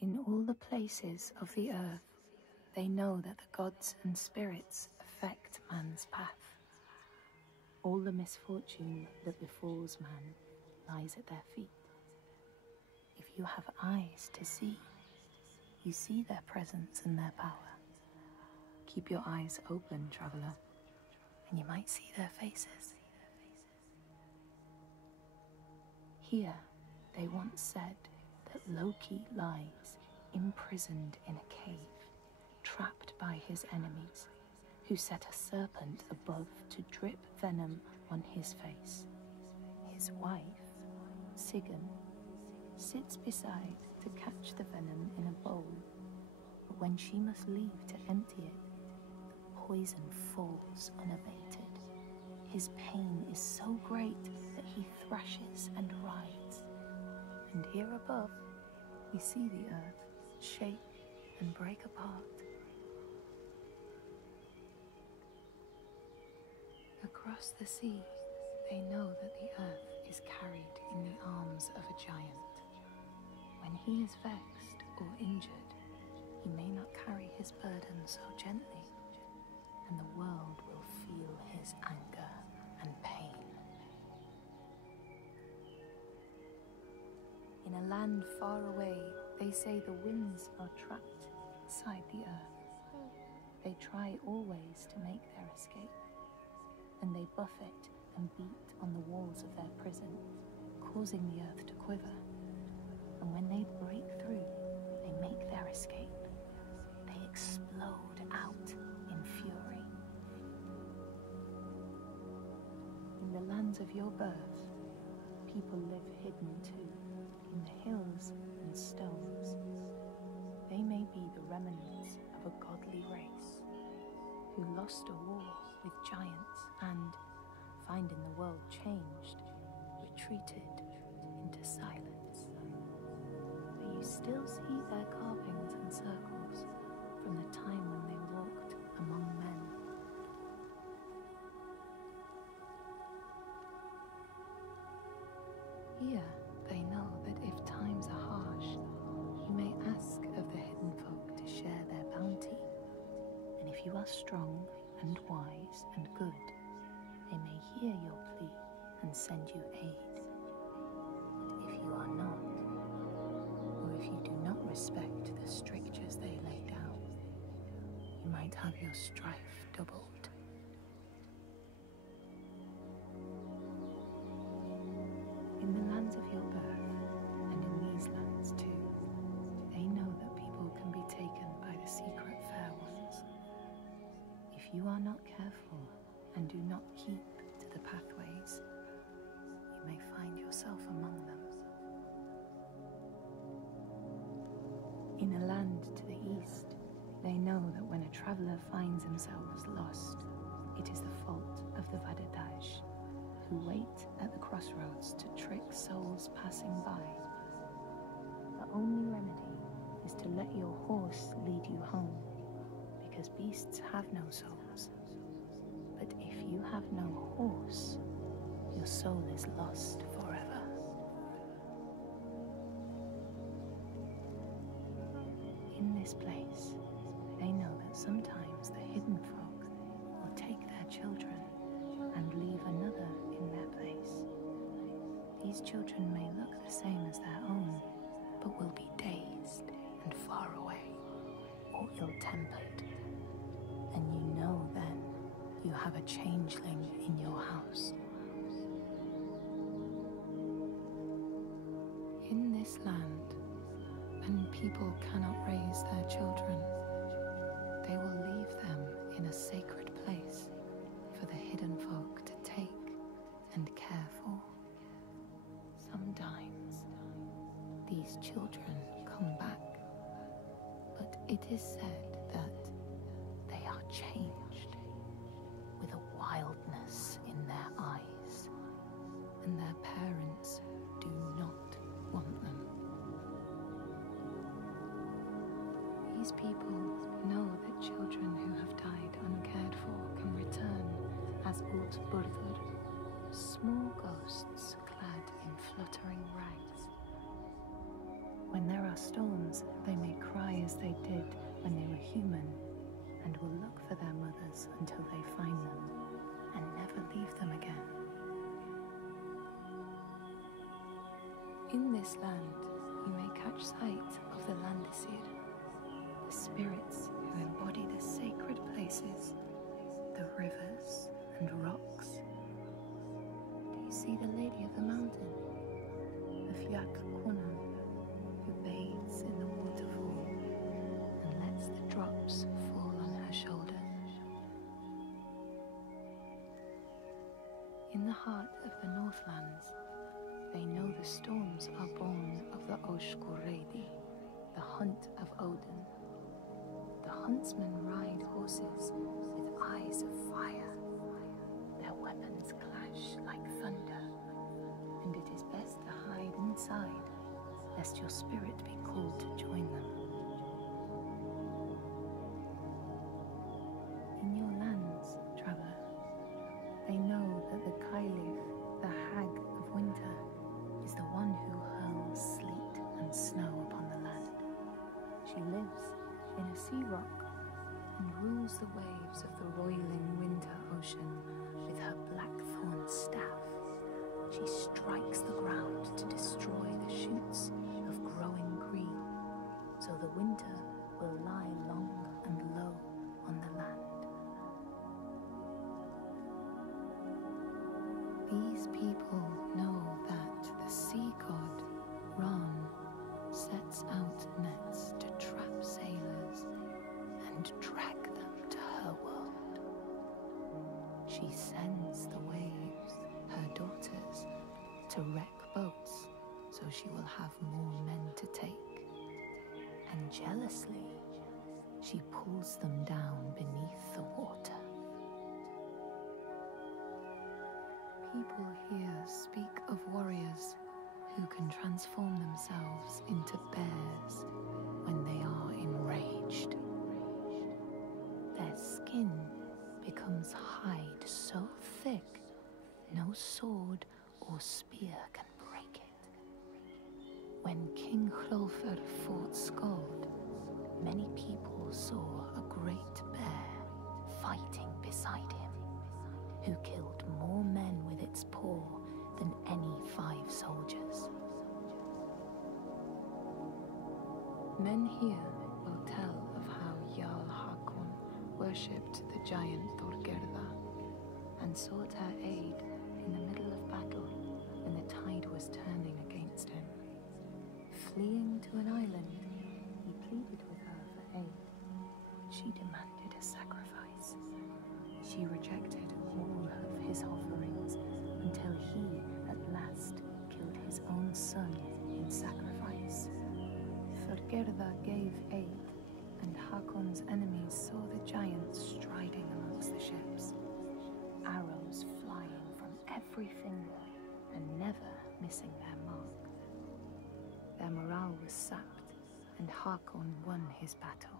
In all the places of the earth, they know that the gods and spirits affect man's path. All the misfortune that befalls man lies at their feet. If you have eyes to see, you see their presence and their power. Keep your eyes open, traveler, and you might see their faces. Here, they once said that Loki lies imprisoned in a cave, trapped by his enemies, who set a serpent above to drip venom on his face. His wife, Sigyn, sits beside to catch the venom in a bowl, but when she must leave to empty it, the poison falls unabated. His pain is so great that he thrashes and writhes. And here above, we see the earth shake and break apart. Across the sea, they know that the earth is carried in the arms of a giant. When he is vexed or injured, he may not carry his burden so gently, and the world will feel his anger and pain. In a land far away, they say the winds are trapped inside the earth. They try always to make their escape, and they buffet and beat on the walls of their prison, causing the earth to quiver. And when they break through, they make their escape. They explode out in fury. In the lands of your birth, people live hidden too, in the hills and stones. They may be the remnants of a godly race who lost a war with giants and, finding the world changed, retreated into silence. But you still see their carvings and circles from the time when they walked among men. Here, they know that if times are harsh, you may ask of the hidden folk to share their bounty. And if you are strong and wise and good, they may hear your plea and send you aid. But if you are not, or if you do not respect the strictures they lay down, you might have your strife doubled. In the lands of your birth, and in these lands too, they know that people can be taken by the secret fair ones. If you are not careful and do not keep to the pathways, you may find yourself among them. In a land to the east, they know that when a traveler finds themselves lost, it is the fault of the Vadadash, who wait at the crossroads to trick souls passing by. The only remedy is to let your horse lead you home, because beasts have no souls. But if you have no horse, your soul is lost forever. In this place, they know that sometimes the hidden folk will take their children and leave another in their place. These children may look the same as their own, but will be dazed and far away, or ill-tempered. And you know then you have a changeling in your house. In this land, when people cannot raise their children, they will leave them in a sacred place for the hidden folk to take and care for. Sometimes these children come back, but it is said that they are changed, with a wildness in their eyes, and their parents do not want them. These people know that children who have died uncared for can return as Ultburður, small ghosts clad in fluttering rags. When there are storms, they may cry as they did when they were human, and will look for their mothers until they find them, and never leave them again. In this land, you may catch sight of the Landdisasteinar, the spirits who embody the sacred places, the rivers and rocks. Do you see the Lady of the Mountain, the Fiak Kunan, who bathes in the waterfall and lets the drops fall on her shoulders? In the heart of the Northlands, they know the storms are born of the Oshkuredi, the hunt of Odin. The huntsmen ride horses with eyes of fire. Their weapons clash like thunder, and it is best to hide inside, lest your spirit be called to join them. In your lands, traveler, they know that the Kailif, the hag of winter, is the one who hurls sleet and snow upon the land. She lives in a sea rock and rules the waves of the roiling winter ocean with her blackthorn staff. She strikes the ground to destroy the shoots of growing green, so the winter will lie long and low on the land. These people know that the sea god, Ran, sets out nets to trap sailors and drag them to her world. She sends the waves, her daughters, to wreck boats so she will have more men to take. And jealously, she pulls them down beneath the water. People here speak of warriors who can transform themselves into bears when they are enraged. Their skin becomes hide so thick no sword or spear can break it. When King Hrolfr fought Skald, many people saw a great bear fighting beside him, who killed more men with its paw than any 5 soldiers. Men here will tell of how Jarl Hakon worshipped the giant Thorgerða and sought her aid in the middle of battle when the tide was turning against him. Fleeing to an island, he pleaded with her for aid. She demanded a sacrifice. She rejected all of his offerings until he, at last, killed his own son in sacrifice. Thorgerða gave aid, and Hakon's enemies saw the giants striding amongst the ships, arrows flying from every finger and never missing their mark. Their morale was sapped, and Hakon won his battle.